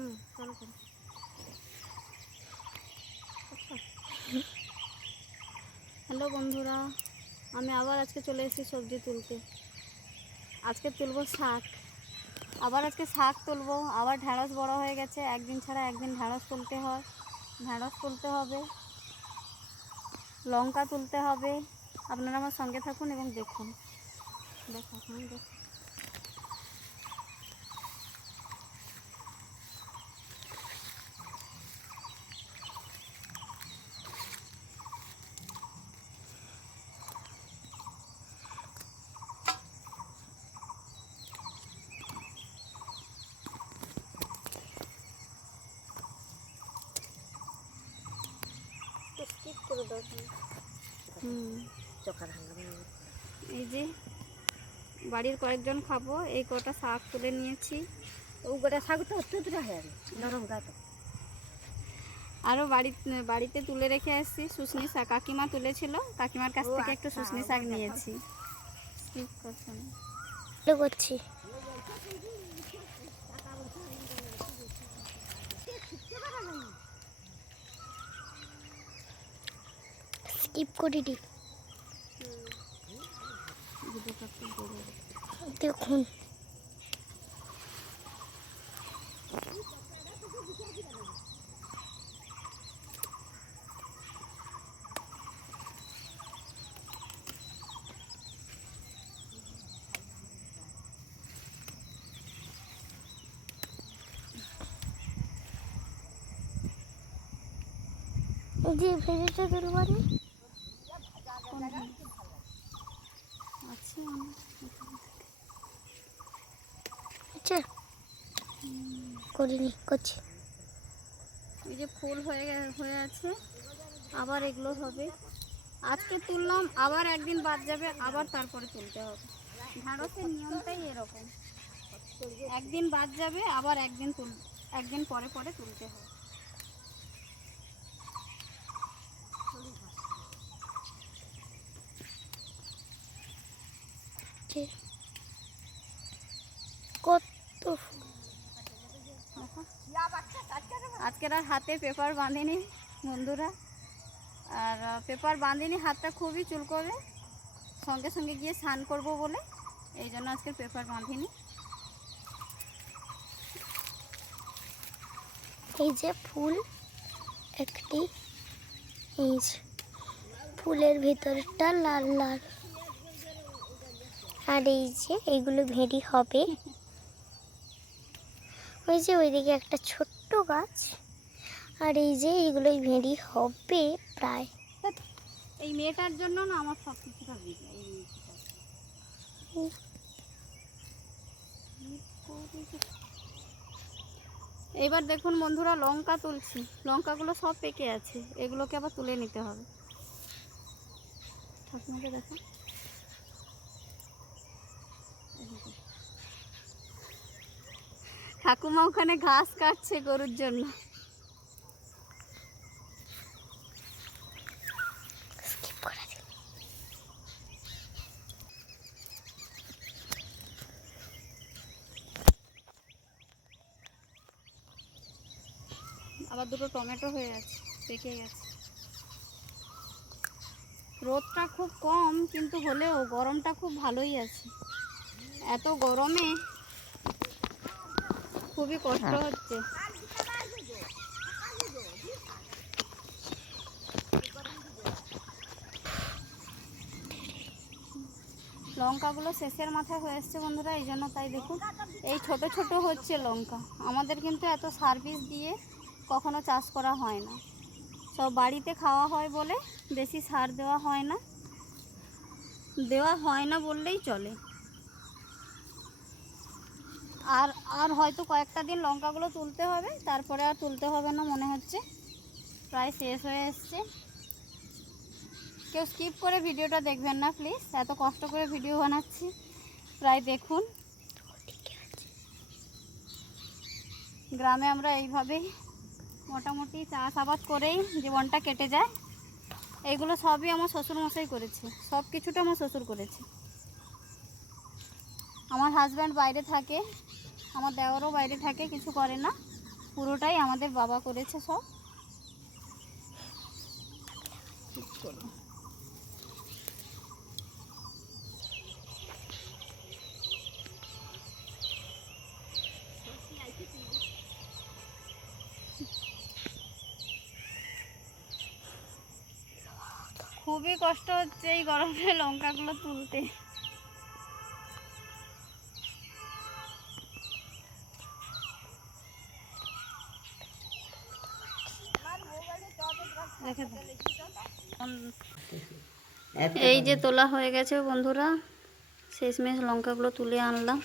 চলো করো। হ্যালো বন্ধুরা, আমি আবার আজকে চলে এসেছি সবজি তুলতে। আজকে তুলবো শাক। আজকে শাক তুলবো। আবার ঢ্যাঁড়স বড় হয়ে গেছে, একদিন ছাড়া একদিন ঢ্যাঁড়স তুলতে হয়। ঢ্যাঁড়স তুলতে হবে, লঙ্কা তুলতে হবে। আপনারা আমার সঙ্গে থাকুন এবং দেখুন। দেখো দেখো স্কিপ করে দাও। এই যে বাড়ির কয়েকজন খাবো, এই কটা শাক তুলে নিয়েছি। ও গোটা শাক তো অত্যন্ত হ্যাঁ নরম গাছ। আরও বাড়িতে তুলে রেখে এসেছি শুশনি শাক। কাকিমা তুলেছিল, কাকিমার কাছ থেকে একটু শুশনি শাক নিয়েছি। স্কিপ করছি করছি। স্কিপ করি দি দেখুন। যে ভেজেটা তুলবানি আচ্ছা করিনি করছি। এই যে ফুল হয়ে আছে, আবার এগুলো হবে। আজকে তুললাম, আবার একদিন বাদ যাবে, আবার তারপরে তুলতে হবে। ঢ্যাঁড়সের নিয়মটাই এরকম, একদিন বাদ যাবে, আবার একদিন পরে পরে তুলতে হবে। কত আজকের আর হাতে পেপার বাঁধিনি বন্ধুরা, আর পেপার বাঁধিনি, হাতটা খুবই চুলকোবে, সঙ্গে সঙ্গে গিয়ে স্নান করবো বলে এই জন্য আজকের পেপার বাঁধিনি। এই যে ফুল একটি, এই ফুলের ভিতরটা লাল লাল, আর এই যে এইগুলো ভেঁড়ি হবে। ওই যে ওইদিকে একটা ছোট্ট গাছ, আর এই যে এইগুলোই ভেঁড়ি হবে প্রায়। এই মেয়েটার জন্য না আমার সব কিছুটা ভিজে। এইবার দেখুন বন্ধুরা, লঙ্কা তুলছি। লঙ্কাগুলো সব পেকে আছে, এগুলোকে আবার তুলে নিতে হবে। ঠাকুমাকে দেখো, ঠাকুমা ওখানে ঘাস কাটছে গরুর জন্য। আবার দুটো টমেটো হয়ে আছে, পেকে গেছে। রোদটা খুব কম, কিন্তু হলেও গরমটা খুব ভালোই আছে। এত গরমে খুবই কষ্ট হচ্ছে। লঙ্কাগুলো শেষের মাথায় হয়ে এসছে বন্ধুরা, এই জন্য তাই দেখুন এই ছোট ছোট হচ্ছে লঙ্কা। আমাদের কিন্তু এত সার্ভিস দিয়ে কখনো চাষ করা হয় না, সব বাড়িতে খাওয়া হয় বলে বেশি সার দেওয়া হয় না বললেই চলে। আর হয়তো কয়েকটা দিন লঙ্কাগুলো তুলতে হবে, তারপরে আর তুলতে হবে না মনে হচ্ছে, প্রায় শেষ হয়ে এসছে। কেউ স্কিপ করে ভিডিওটা দেখবেন না প্লিজ, এত কষ্ট করে ভিডিও বানাচ্ছি, প্রায় দেখুন। গ্রামে আমরা এইভাবেই মোটামুটি চাষাবাদ করেই জীবনটা কেটে যায়। এইগুলো সবই আমার শ্বশুরমশাই করেছে, সব কিছুটা আমার শ্বশুর করেছে। আমার হাজব্যান্ড বাইরে থাকে, আমার দেওরও বাইরে থাকে, কিছু করে না। পুরোটাই আমাদের বাবা করেছে সব। ঠিক করো। খুবই কষ্ট হচ্ছে এই গরমে লঙ্কাগুলো তুলতে। এই যে তোলা হয়ে গেছে বন্ধুরা, শেষমেশ লঙ্কাগুলো তুলে আনলাম।